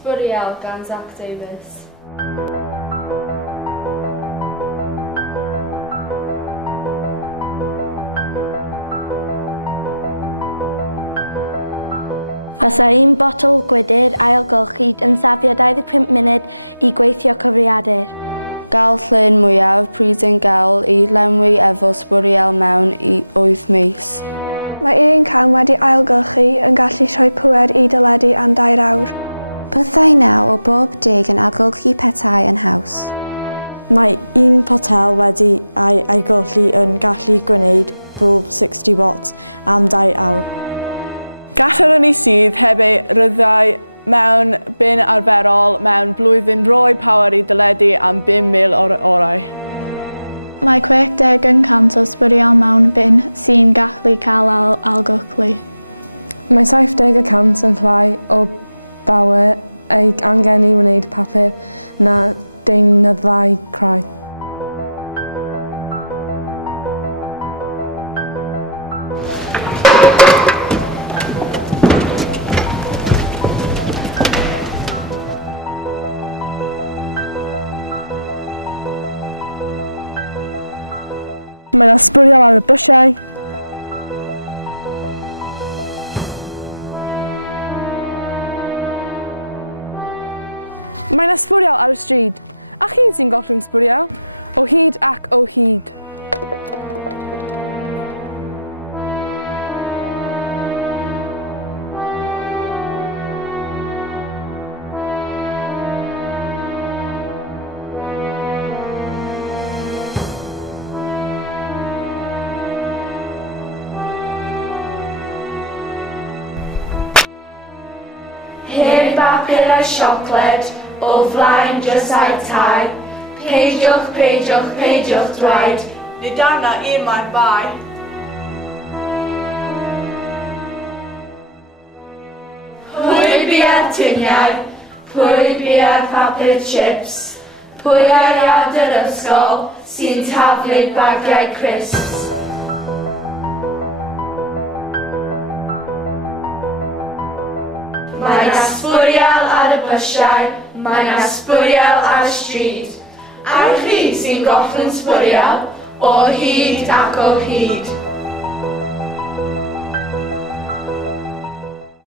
Sbwriel gan Zach Davis. Fysa un botl gwydr ailgylchu yn safio 25 munud I gweithio cyfriadur. Gael llun mwyaf pryd yn gael I lenwi efo sbwriel mewn I 8 mis. Mae un can wedi ailgylchu yn gallu rhoi pŵer I dyledu am 2 awr. Byddai 9 o bob 10 yn ailgylchu petai yn haws. Mae un potel wedi ei ailgylchu yn gallu gwneud bwlb 60 watts am 2 awr. Gallwn ni sydd heb ei ryddau mewn bin arferol mewn blwyddyn roi power I dyledu am 5,000 orau. Mae 60% o sbwriel mewn bin sy'n gallu cael ailgylchu. Mae 70% yn llai o bawer ei angen I wneud papur na deunyddau creu. Mae yna sbwriel ar y bysiau. Mae yna sbwriel ar y stryd. A chi'n sy'n gollwng sbwriel? O hyd ac o hyd. Heb bapur a siocled, o flaen drysau tai. Peidiwch, peidiwch, peidiwch dweud. Nid arna un mae'r bai. Pwy bia'r tiniau, pwy bia'r papur chips, pwy ar iad yr ysgol sy'n taflu bagiau crisps. Mae yna sbwriel ar y bysiau, mae yna sbwriel ar y stryd. Ar chi sy'n gollwng sbwriel, o hyd ac o hyd.